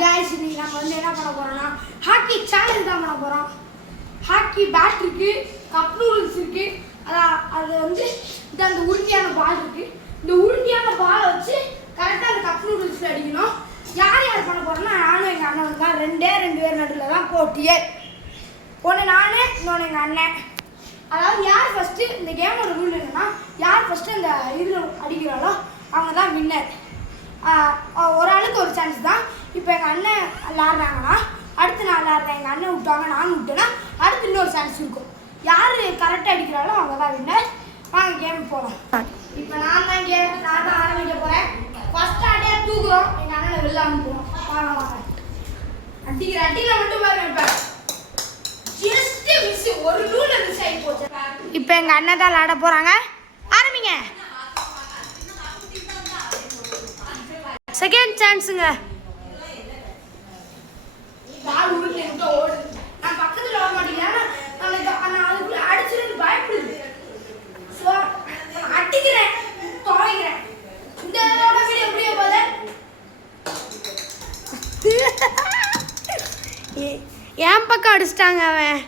guys, இன்னைக்கு நம்ம வந்து என்ன பண்ண போறோம்னா ஹாக்கி சேலஞ்ச் தான் பண்ண போறோம். ஹாக்கி பேட் இருக்கு, கப் நூடுல்ஸ் இருக்கு. அது வந்து அந்த உருண்டியான பால் இருக்கு. இந்த உருண்டியான பாலை வச்சு கரெக்டாக அந்த கப் நூடுல்ஸ்ல அடிக்கணும். யார் யார் பண்ண போறோம்னா நானும் எங்கள் அண்ணன் தான். ரெண்டு பேர் நடுவில் தான் போட்டியே. ஒன்று நானே, இன்னொன்று எங்கள் அண்ணன். அதாவது யார் ஃபஸ்ட்டு இந்த கேமோட ரூல் என்னன்னா, யார் ஃபஸ்ட்டு அந்த இதில் அடிக்கிறாளோ அவங்க தான் வின்னர். ஒரு ஆளுக்கு ஒரு சான்ஸ் தான். இப்போ எங்கள் அண்ணன் விளாட்றாங்கன்னா அடுத்து நான் விளாட்றேன், எங்கள் அண்ணன் விட்டாங்க நானும் விட்டேன்னா அடுத்து இன்னொரு சான்ஸ் இருக்கும். யார் கரெக்டாக அடிக்கிறாளோ அவங்க தான் வின்னர். வாங்க கேம் போகலாம். இப்போ நான் தான் ஆரம்பிக்க போகிறேன். ஃபஸ்ட் ஆடியாக தூக்குறோம், எங்கள் அண்ணனை வெளில அனுப்புவோம். வாங்க அடிக்கிற மட்டும் பாருங்க. இப்போ ஜஸ்ட்டு மிஸ், ஒரு ரூல் மிஸ் ஆகி போச்சு. இப்போ எங்கள் அண்ணன் தான் விளாட போகிறாங்க. ஆரம்பிங்க. செகண்ட் சான்ஸுங்க. பால் உருட்டு எங்க ஓடுது. நான் பக்கத்துல வர மாட்டேங்கிறேன். நான் அதுக்குள்ள அடிச்சிருந்து பயப்படுது. ஸோ அடிக்கிறேன், துவைக்கிறேன். இந்த வீடியோ எப்படியோ போல என் பக்கம் அடிச்சிட்டாங்க அவன்.